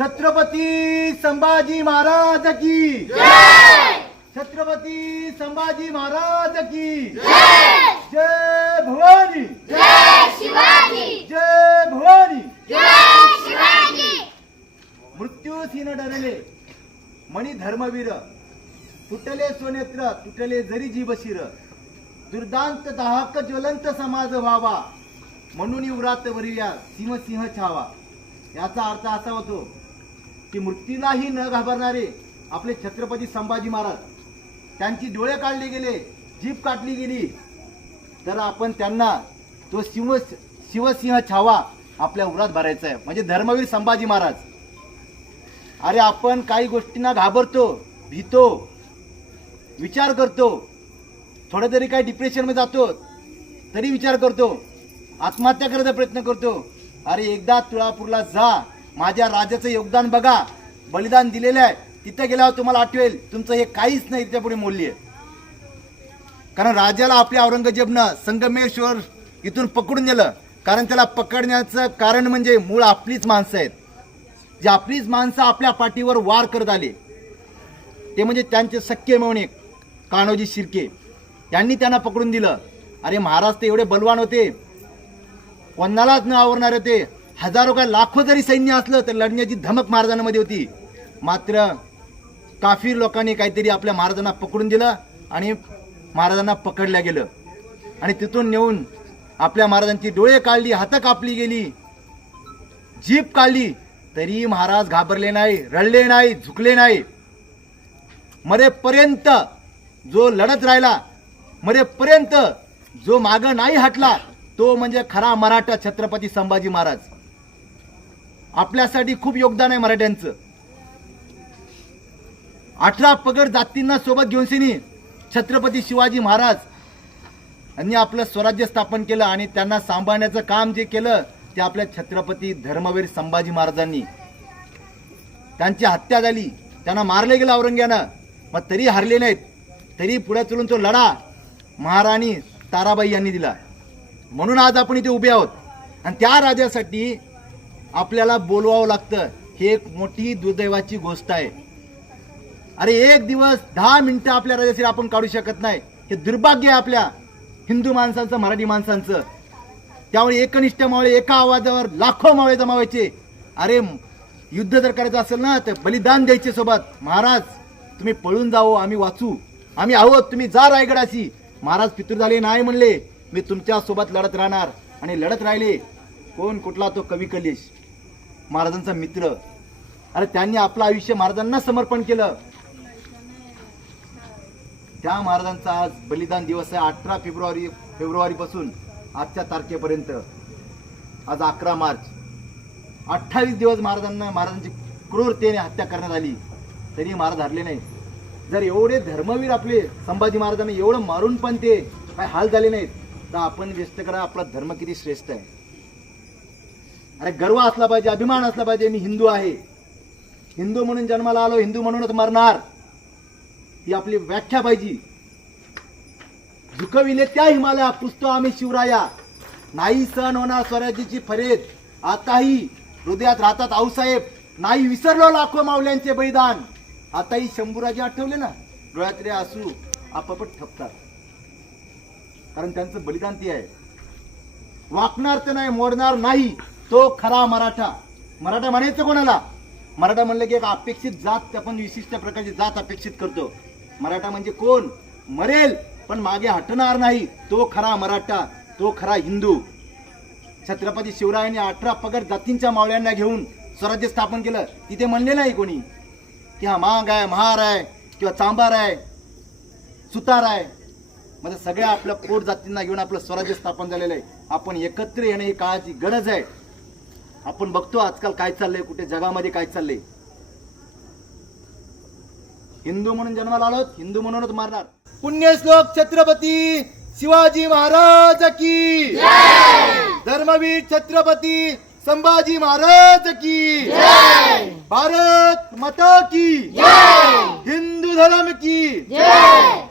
छत्रपती संभाजी महाराज की जय। छत्रपती संभाजी महाराज की जय। जय भवानी, जय शिवाजी, जय भवानी, जय शिवाजी। मृत्यूसी न डरले मणी धर्मवीर, तुटले सोनेत्र तुटले जरी जीव शिर, दुर्दांत दाहक ज्वलंत समाज व्हावा, म्हणून उरात वरिया सिंह सिंह छावा। याचा अर्थ असा होतो की मृत्यूलाही न घाबरणारे आपले छत्रपती संभाजी महाराज, त्यांची डोळे काढले गेले, जीभ काटली गेली, तर आपण त्यांना तो शिवसिंह छावा आपल्या उरात भरायचा आहे, म्हणजे धर्मवीर संभाजी महाराज। अरे आपण काही गोष्टींना घाबरतो, भीतो, विचार करतो, थोडं तरी काही डिप्रेशन मध्ये जातो तरी विचार करतो, आत्महत्या करायचा प्रयत्न करतो। अरे एकदा तुळापूरला जा, माझ्या राजाचं योगदान बघा, बलिदान दिलेलं आहे, तिथे गेल्यावर तुम्हाला आठवेल तुमचं हे काहीच नाही त्याच्या पुढे मूल्य आहे। कारण राजाला आपल्या औरंगजेबनं संगमेश्वर इथून पकडून नेलं, कारण त्याला पकडण्याचं कारण म्हणजे मूळ आपलीच माणसं आहेत, जे आपलीच माणसं आपल्या पाठीवर वार करत आले, ते म्हणजे त्यांचे सख्खे मेवणे कान्होजी शिर्के यांनी त्यांना पकडून दिलं। अरे महाराज ते एवढे बलवान होते, कोणालाच न आवरणारे होते, हजारो काय लाखो जरी सैन्य असलं तर लढण्याची धमक महाराजांमध्ये होती। मात्र काफीर लोकांनी काहीतरी आपल्या महाराजांना पकडून दिलं आणि महाराजांना पकडल्या गेलं आणि तिथून नेऊन आपल्या महाराजांची डोळे काढली, हात कापली गेली, जीभ काढली, तरी महाराज घाबरले नाही, रडले नाही, झुकले नाही। मरेपर्यंत जो लढत राहिला, मरेपर्यंत जो मागं नाही हटला, तो म्हणजे खरा मराठा छत्रपती संभाजी महाराज। आपल्यासाठी खूप योगदान आहे मराठ्यांचं। 18 पगड जातींना सोबत घेऊन सिनी छत्रपती शिवाजी महाराज यांनी आपलं स्वराज्य स्थापन केलं आणि त्यांना सांभाळण्याचं काम जे केलं ते आपल्या छत्रपती धर्मवीर संभाजी महाराजांनी। त्यांची हत्या झाली, त्यांना मारले गेलं औरंग्यानं, मग तरी हरले नाहीत, तरी पुढे चलून तो लढा महाराणी ताराबाई यांनी दिला, म्हणून आज आपण इथे उभे आहोत। आणि त्या राजासाठी आपल्याला बोलवावं लागतं, ही एक मोठी दुर्दैवाची गोष्ट आहे। अरे एक दिवस 10 मिनिटं आपल्या राजासाठी आपण काढू शकत नाही, हे दुर्भाग्य आहे आपल्या हिंदू माणसांचं, मराठी माणसांचं। त्यामुळे एकनिष्ठ मावळे एका आवाजावर लाखो मावळे जमावायचे। अरे युद्ध जर करायचं असेल ना तर बलिदान द्यायचे सोबत, महाराज तुम्ही पळून जाओ, आम्ही वाचू, आम्ही आहोत, तुम्ही जा रायगडाशी। महाराज पितूर झाले नाही म्हणले, मी तुमच्या सोबत लढत राहणार, आणि लढत राहिले। कोण कुठला तो कवी कलेश महाराजांचा मित्र, अरे त्यांनी आपलं आयुष्य महाराजांना समर्पण केलं। त्या महाराजांचा आज बलिदान दिवस आहे, 18 फेब्रुवारी पासून आजच्या तारखेपर्यंत, आज 11 मार्च, 28 दिवस महाराजांची क्रूरतेने हत्या करण्यात आली, तरी महाराज हरले नाही। जर एवढे धर्मवीर आपले संभाजी महाराजांना एवढं मारून पण ते काय हाल झाले नाहीत, तर आपण व्यस्त करा आपला धर्म किती श्रेष्ठ आहे। अरे गर्व असला पाहिजे, अभिमान असला पाहिजे, मी हिंदू आहे, हिंदू म्हणून जन्माला आलो, हिंदू म्हणूनच मरणार, ही आपली व्याख्या पाहिजे। झुकविले त्या हिमालया पुजतो आम्ही शिवराया, नाही सहन होणार स्वराज्याची फरेद, आताही हृदयात राहतात आऊसाहेब, नाही विसरलो लाखो मावल्यांचे बलिदान। आताही शंभूराजे आठवले ना, डोळ्यातले आसू आपापट ठपतात, कारण त्यांचं बलिदान ते आहे। वाकणार तर नाही, मोडणार नाही, तो खरा मराठा। मराठा म्हणायचं कोणाला? मराठा म्हणलं की एक अपेक्षित जात, आपण विशिष्ट प्रकारची जात अपेक्षित करतो। मराठा म्हणजे कोण? मरेल पण मागे हटणार नाही, तो खरा मराठा, तो खरा हिंदू। छत्रपती शिवरायांनी 18 पगड जातींच्या मावळ्यांना घेऊन स्वराज्य स्थापन केलं। तिथे म्हणले नाही कोणी की हा मांग आहे, महार आहे किंवा चांबार आहे, सुतार आहे, म्हणजे सगळ्या आपल्या पोट जातींना घेऊन आपलं स्वराज्य स्थापन झालेलं आहे। आपण एकत्र येणं ही काळाची गरज आहे। आपण बघतो आजकाल काय चाललंय, कुठे जगामध्ये काय चाललंय। हिंदू म्हणून जन्माला आलो, हिंदू म्हणूनच मारणार। पुण्यश्लोक छत्रपती शिवाजी महाराज की जय। धर्मवीर छत्रपती संभाजी महाराज की जय। भारत माता की जय। हिंदू धर्म की जय।